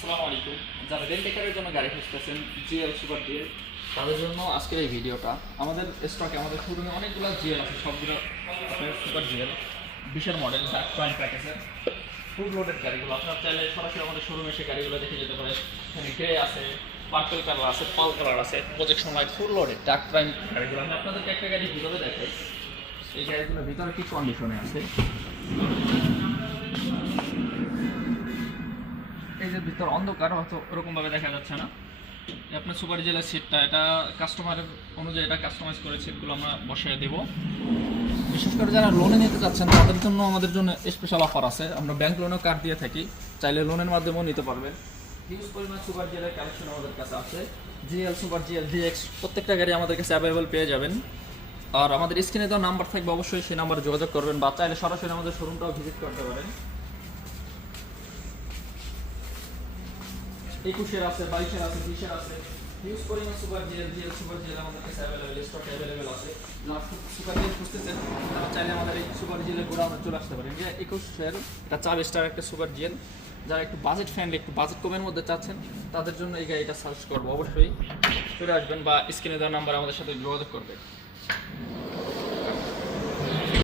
আসসালামু আলাইকুম। যারা রেন্টেকারের জন্য গাড়ি খুঁজতেছেন, জিএল সুপার ডিএল তাদের জন্য আজকের এই ভিডিওটা। আমাদের স্টকে আমাদের শোরুমে অনেকগুলো জিএল আছে, সবগুলো সুপার জিএল। বিশের মডেল ডাক প্রাইম প্যাকেজের ফুল লোডেড গাড়িগুলো। আপনার চাইলে সরাসরি আমাদের শোরুমে এসে গাড়িগুলো দেখে যেতে পারেন। এখানে গ্রে আছে পার্পল কালার আছে পাল কালার আছে projection light full loaded dark prime গাড়িগুলো। আমি আপনাদেরকে একটা গাড়ি ভিতরে দেখাই। এই গাড়িগুলোর ভিতরে কি কন্ডিশনে আছে? এই ভিতর অন্ধকার, হয়তো ওরকম ভাবে দেখা যাচ্ছে না। আপনার সুপার জেলার সিটটা এটা কাস্টমারের অনুযায়ী এটা কাস্টমাইজ করে সিটগুলো আমরা বসিয়ে দেব। বিশেষ করে যারা লোনে নিতে চাচ্ছেন, তাদের জন্য আমাদের জন্য স্পেশাল অফার আছে। আমরা ব্যাংক লোনেও কার্ড দিয়ে থাকি, চাইলে লোনের মাধ্যমেও নিতে পারবেন হিউজ পরিমাণ সুপার জেলের কালেকশন আমাদের কাছে আছে। জিএল সুপার জিএল ডিএক্স প্রত্যেকটা গাড়ি আমাদের কাছে অ্যাভেলেবল পেয়ে যাবেন। আর আমাদের স্ক্রিনে তো নাম্বার থাকবে, অবশ্যই সেই নাম্বারে যোগাযোগ করবেন বা চাইলে সরাসরি আমাদের শোরুমটাও ভিজিট করতে পারেন। একুশের আছে, বাইশের আছে, বিশের আছে। হিউজ পরিমাণ super GL GL super GL আমাদের কাছে অ্যাভেলেবেল স্টক অ্যাভেলেবেল আছে। যারা সুপার জিএল খুঁজতেছেন, তারা চাইলে আমাদের এই সুপার জিএলের আমরা চলে আসতে পারেন। যে একুশের, এটা চার স্টার একটা সুপার জিএল যারা একটু বাজেট ফ্রেন্ডলি একটু বাজেট কমের মধ্যে চাচ্ছেন, তাদের জন্য এই গাড়িটা সার্চ করব। অবশ্যই চলে আসবেন বা স্ক্রিনে দেওয়া নাম্বার আমাদের সাথে যোগাযোগ করবে